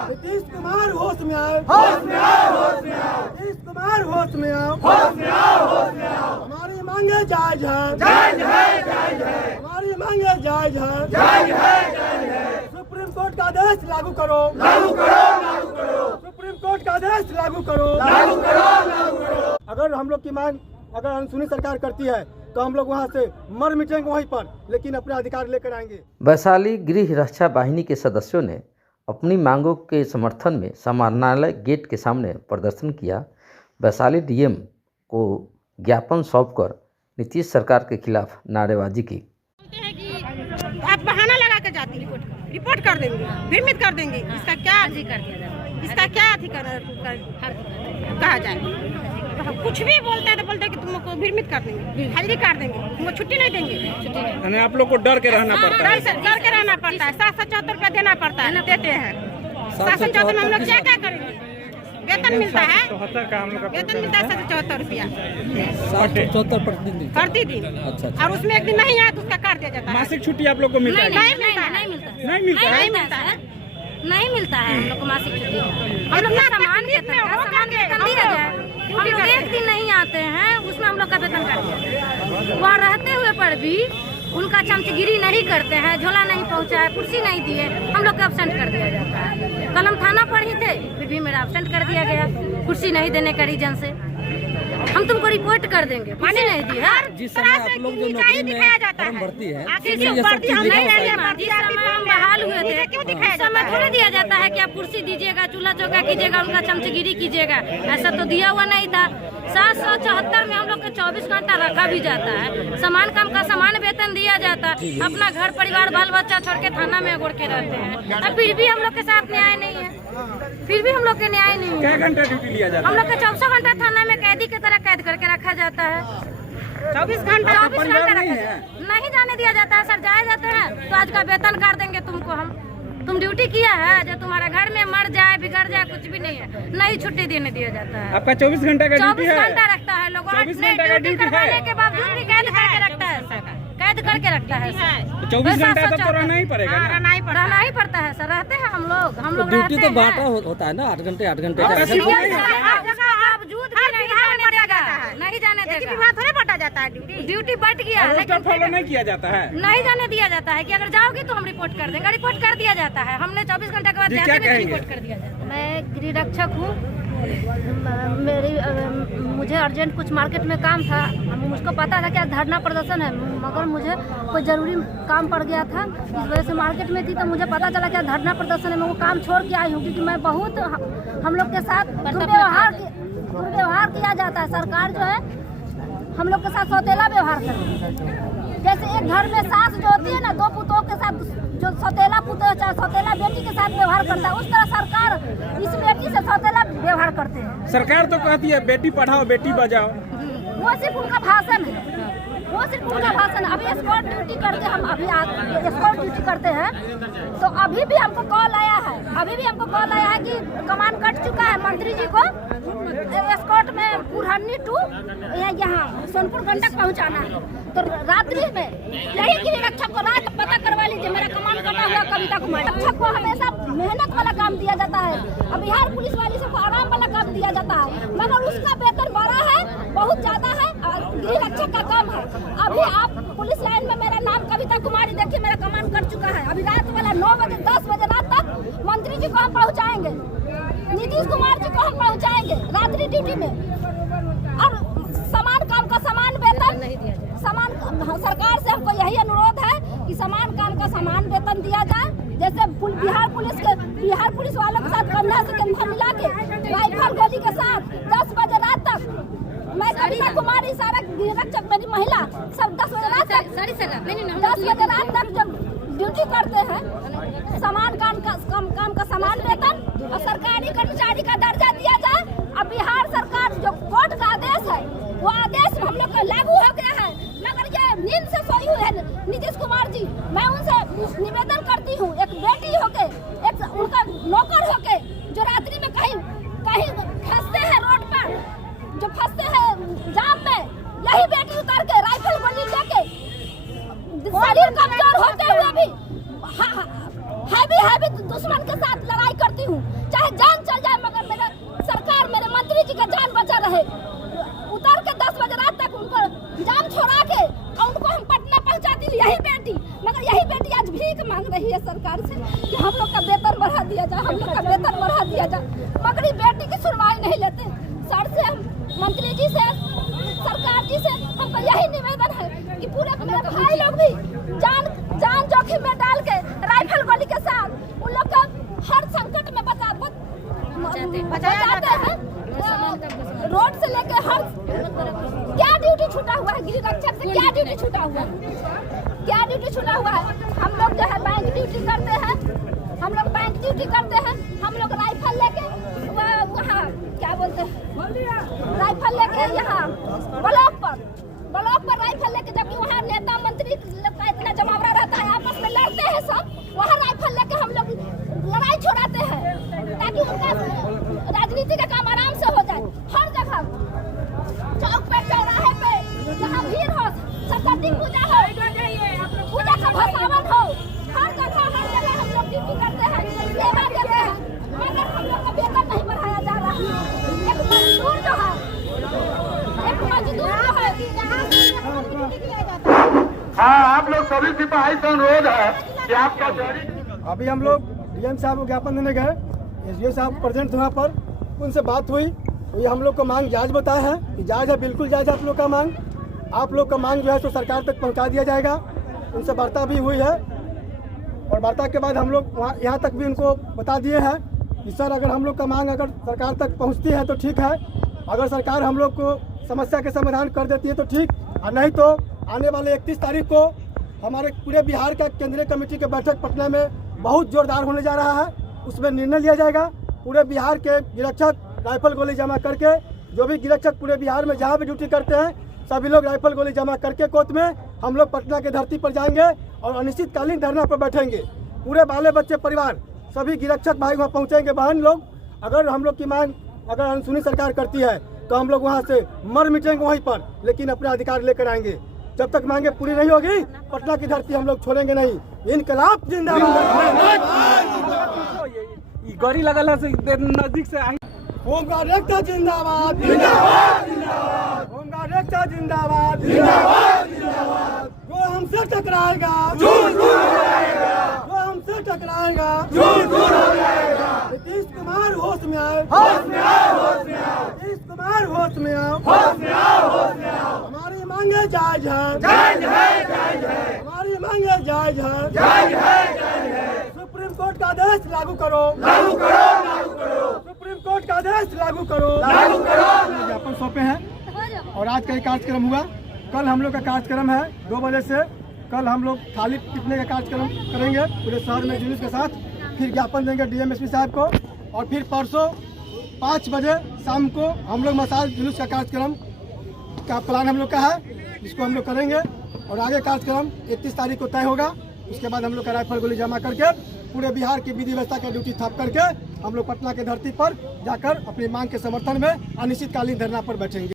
नीतीश कुमार होश में आओ, होश में आओ, होश में आओ। नीतीश कुमार होश में आओ, होश में आओ, होश में आओ। हमारी मांगे जायज है, जायज है, जायज है। हमारी मांगे जायज है, जायज है, जायज है। सुप्रीम कोर्ट का आदेश लागू करो, लागू करो, लागू करो। सुप्रीम कोर्ट का आदेश लागू करो, लागू करो, लागू करो। अगर हम लोग की मांग अगर अनसुनी सरकार करती है तो हम लोग वहाँ से मर मिटेंगे वहीं पर, लेकिन अपने अधिकार लेकर आएंगे। वैशाली गृह रक्षा वाहिनी के सदस्यों ने अपनी मांगों के समर्थन में समाहरणालय गेट के सामने प्रदर्शन किया। वैशाली डीएम को ज्ञापन सौंपकर नीतीश सरकार के खिलाफ नारेबाजी की। आप बहाना लगा के जाती रिपोर्ट कर देंगे, भ्रमित कर देंगे। इसका क्या कर दिया जाए, इसका क्या कहा जाए। कुछ भी बोलते हैं तो बोलते हैं कि तुमको भ्रमित कर देंगे, हाजिरी कर देंगे, तुमको छुट्टी नहीं देंगे। यानी आप लोग को डर के रहना पड़ता है, डर के रहना पड़ता है। 774 रुपया देना पड़ता है, देते हैं 774 में हम लोग क्या क्या करेंगे। वेतन मिलता है, वेतन मिलता है 774 रुपया 774 प्रतिदिन। अच्छा। और उसमें एक दिन नहीं आया तो उसका काट दिया जाता है। मासिक छुट्टी आप लोग को मिलता है? नहीं मिलता है, नहीं मिलता है, नहीं मिलता है, नहीं मिलता है हम लोग को मासिक छुट्टी। हम लोग का सामान देते हैं, सामान वेतन दिया जाए। हम लोग एक दिन नहीं आते हैं, उसमें हम लोग का वेतन काट दिया जाए। वहाँ रहते हुए पर भी उनका चमचगिरी नहीं करते हैं, झोला नहीं पहुँचाया, कुर्सी नहीं दिए, हम लोग का एब्सेंट कर दिया जाता है। कल हम थाना पर ही थे, फिर भी मेरा एब्सेंट कर दिया गया कुर्सी नहीं देने का रीजन से। हम तुमको रिपोर्ट कर देंगे, कुर्सी नहीं दी है। जिस समय आप लोग जो नौकरी में फॉर्म भरती है, जिस समय हम बहाल हुए थे उस समय थोड़ी दिया जाता है कि आप कुर्सी दीजिएगा, चूल्हा चौका कीजिएगा, उनका चमचगिरी कीजिएगा। ऐसा तो दिया हुआ नहीं था। 774 में हम लोग को 24 घंटा रखा भी जाता है। समान काम का समान वेतन दिया जाता है। अपना घर परिवार बाल बच्चा छोड़ के थाना में अगोड़ के रहते हैं, और फिर भी हम लोग के साथ न्याय नहीं है। फिर भी हम लोग के न्याय नहीं है। क्या घंटा ड्यूटी लिया जाता है? हम लोग का 24 घंटा थाना में कैदी की तरह कैद करके रखा जाता है। 24 घंटा नहीं जाने दिया जाता है। सर जाए जाते हैं तो आज का वेतन काट देंगे तुमको। हम तुम ड्यूटी किया है, जो तुम्हारा घर में मर जाए बिगड़ जाए कुछ भी नहीं है, नहीं छुट्टी देने दिया जाता है। आपका 24 घंटा का ड्यूटी है? 24 घंटा रखता है लोग। 24 घंटा का ड्यूटी करवाने के बावजूद भी कैद करके रखता है सर, कैद करके रखता है। 24 घंटा तक तो रहना ही पड़ेगा, रहना ही पड़ता है सर। रहते हैं हम लोग ड्यूटी तो बांटा होता है ना, 8 घंटे का। बावजूद भी नहीं जाने देगा, थोड़े बांटा जाता है ड्यूटी बढ़ गया है, रोस्टर फॉलो नहीं किया जाता है, नहीं जाने दिया जाता है कि अगर जाओगे तो हम रिपोर्ट कर देंगे। रिपोर्ट कर दिया जाता है। हमने 24 घंटे के बाद जाके भी रिपोर्ट कर दिया जाता है। मैं गृह रक्षक हूँ। मुझे अर्जेंट कुछ मार्केट में काम था। मुझको पता था कि आज धरना प्रदर्शन है, मगर मुझे कोई ज़रूरी काम पड़ गया था, इस वजह से मार्केट में थी। तो मुझे पता चला कि धरना प्रदर्शन है। मैं वो काम छोड़ के आई हूँ क्योंकि मैं बहुत हम लोग के साथ दुर्व्यवहार किया जाता है। सरकार जो है हम लोग के साथ सौतेला व्यवहार करती है। जैसे एक घर में सास जो होती है ना, 2 पुतों के साथ जो सौतेला पुतों चाहे सौतेला बेटी के साथ व्यवहार करता है, उस तरह सरकार इस बेटी से सौतेला व्यवहार करते हैं। सरकार तो कहती है बेटी पढ़ाओ बेटी बचाओ। वो सिर्फ उनका भाषण है, वो सिर्फ उनका भाषण। अभी एस्कॉर्ट ड्यूटी करते हम, अभी एस्कॉर्ट ड्यूटी करते हैं तो अभी भी हमको कॉल आया है, कि कमान कट चुका है मंत्री जी को एस्कॉर्ट में पुरहनी टू यहाँ सोनपुर गंडक पहुँचाना है। तो रात्रि में यही गृह रक्षक को रात पता करवा लीजिए मेरा कमान कटा हुआ कविता कुमार। रक्षक को हमेशा मेहनत वाला काम दिया जाता है, अब बिहार पुलिस वाली सबको आराम वाला काम दिया जाता है, मगर उसका वेतन बड़ा है, बहुत ज्यादा है। गृह रक्षक का काम है। अभी आप पुलिस लाइन में मेरा नाम कविता कुमारी देखिए, मेरा कमान कट चुका है। अभी रात वाला 9 बजे 10 बजे रात तक मंत्री जी को हम पहुँचाएंगे, नीतीश कुमार जी को हम पहुँचाएंगे रात्रि ड्यूटी में। और समान काम का समान वेतन नहीं दिया जाए। सरकार से हमको यही अनुरोध है कि समान काम का समान वेतन दिया जाए। जैसे बिहार पुलिस वालों के साथ कंधा से कंधा मिला के राइफल गोली के साथ 10 बजे रात तक मैं कविता कुमारी सारा रक्षक मेरी महिला सब 10 बजे रात तक 10 बजे रात तक जब ड्यूटी करते हैं। समान काम का समान वेतन और सरकारी कर्मचारी का दर्जा दिया जाए। अब बिहार सरकार जो कोर्ट का आदेश है वो आदेश हम लोग का लागू हो गया है, मगर ये नींद से सोई हुई है नीतीश कुमार जी। मैं उनसे निवेदन करती हूँ, एक बेटी होके, एक उनका नौकर होके जो रात्रि में कहीं फंसते हैं रोड पर, जो फंसते हैं जाम में, यही बेटी उतर के राइफल गोली लेके शरीर कमजोर होते हुए भी हैवी दुश्मन के साथ चाहे जान चल जाए, मगर मेरे सरकार, मेरे मंत्री जी का जान बचा रहे। उतर के 10 बजे रात तक उनको जाम छोड़ा के और उनको हम पटना पहुंचा दी, यही बेटी। मगर यही बेटी आज भीख मांग रही है सरकार से कि हम लोग का वेतन बढ़ा दिया जाए, हम लोग का वेतन बढ़ा दिया जाए। मगर ये बेटी की सुनवाई नहीं लेते। सर से, मंत्री जी से, सरकार जी से हमको यही निवेदन है कि पूरे मेरे भाई लोग भी जान जोखिम में डाल के राइफल गोली के साथ उन लोग का हर संकट में बचाते हैं। रोड से लेके हर क्या ड्यूटी छूटा हुआ है, गृह रक्षक से क्या ड्यूटी छूटा हुआ है, क्या ड्यूटी छूटा हुआ है। हम लोग जो है बैंक ड्यूटी करते हैं, हम लोग बैंक ड्यूटी करते हैं। हम लोग राइफल लेके वहाँ क्या बोलते हैं, राइफल लेके यहाँ ब्लॉक पर राइफल लेके, जबकि वहाँ नेता मंत्री का इतना जमावड़ा रहता है, आपस में लड़ते हैं सब, वहाँ राइफल लेके हम लोग लड़ाई छोड़ाते हैं ताकि उनका राजनीति का काम आराम से हो जाए। हर जगह चौक पे, चौराहे पे, जहाँ भीड़ हो, सरस्वती पूजा हो, पूजा का भसावन हो, हर जगह हम लोग ड्यूटी करते हैं, सेवा देते हैं। मगर हम लोग का वेतन नहीं बढ़ाया जा रहा है। एक मजदूर जो है हाँ, आप लोग सभी सिपाही से अनुरोध है कि आपका जारी। अभी हम लोग डीएम साहब को ज्ञापन देने गए, एसडीओ साहब प्रेजेंट थे वहाँ पर, उनसे बात हुई तो ये हम लोग को मांग जायज़ बताया है कि जायज़ है, बिल्कुल जायज़ है आप लोग का मांग। आप लोग का मांग जो है तो सरकार तक पहुँचा दिया जाएगा। उनसे वार्ता भी हुई है और वार्ता के बाद हम लोग वहाँ यहाँ तक भी उनको बता दिए हैं कि सर अगर हम लोग का मांग अगर सरकार तक पहुँचती है तो ठीक है, अगर सरकार हम लोग को समस्या के समाधान कर देती है तो ठीक, और नहीं तो आने वाले 31 तारीख को हमारे पूरे बिहार का केंद्रीय कमेटी की बैठक पटना में बहुत जोरदार होने जा रहा है। उसमें निर्णय लिया जाएगा। पूरे बिहार के गिरक्षक राइफल गोली जमा करके, जो भी गिरक्षक पूरे बिहार में जहाँ भी ड्यूटी करते हैं, सभी लोग राइफल गोली जमा करके कोर्ट में हम लोग पटना के धरती पर जाएंगे और अनिश्चितकालीन धरना पर बैठेंगे। पूरे बाले बच्चे परिवार सभी गिरक्षक भाई वहाँ पहुँचेंगे, बहन लोग। अगर हम लोग की मांग अगर अनसुनी सरकार करती है तो हम लोग वहाँ से मर मिटेंगे वहीं पर, लेकिन अपने अधिकार लेकर आएंगे। जब तक मांगे पूरी नहीं होगी, पटना की धरती हम लोग छोड़ेंगे नहीं। इनकलाब जिंदाबाद। गड़ी लगल है से नजदीक से आई। होमगार्ड एकता जिंदाबाद, जिंदाबाद, जिंदाबाद। होमगार्ड एकता जिंदाबाद, जिंदाबाद, जिंदाबाद। जो हमसे टकराएगा दूर दूर हो जाएगा, जो हमसे टकराएगा दूर दूर हो जाएगा। नीतीश कुमार होश में आए, होश में आओ, होश में आओ। नीतीश कुमार होश में आओ, होश में आओ, होश में आओ। हमारी मांगे जायज है, जायज है, जायज है। हमारी मांगे जायज है, जायज है, जायज है। सुप्रीम कोर्ट का आदेश लागू करो, लागू करो, लागू करो। सुप्रीम कोर्ट का आदेश लागू करो, लागू करो। ज्ञापन सौंपे हैं और आज का कार्यक्रम हुआ। कल हम लोग का कार्यक्रम है 2 बजे से। कल हम लोग थाली पीटने का कार्यक्रम करेंगे पूरे शहर में जुलूस के साथ। फिर ज्ञापन देंगे डीएम एसपी साहब को और फिर परसों 5 बजे शाम को हम लोग मसाल जुलूस का कार्यक्रम का प्लान हम लोग का है, जिसको हम लोग करेंगे। और आगे कार्यक्रम 31 तारीख को तय होगा। उसके बाद हम लोग का राइफल गोली जमा करके पूरे बिहार की विधि व्यवस्था का ड्यूटी थप करके हम लोग पटना के धरती पर जाकर अपनी मांग के समर्थन में अनिश्चितकालीन धरना पर बैठेंगे।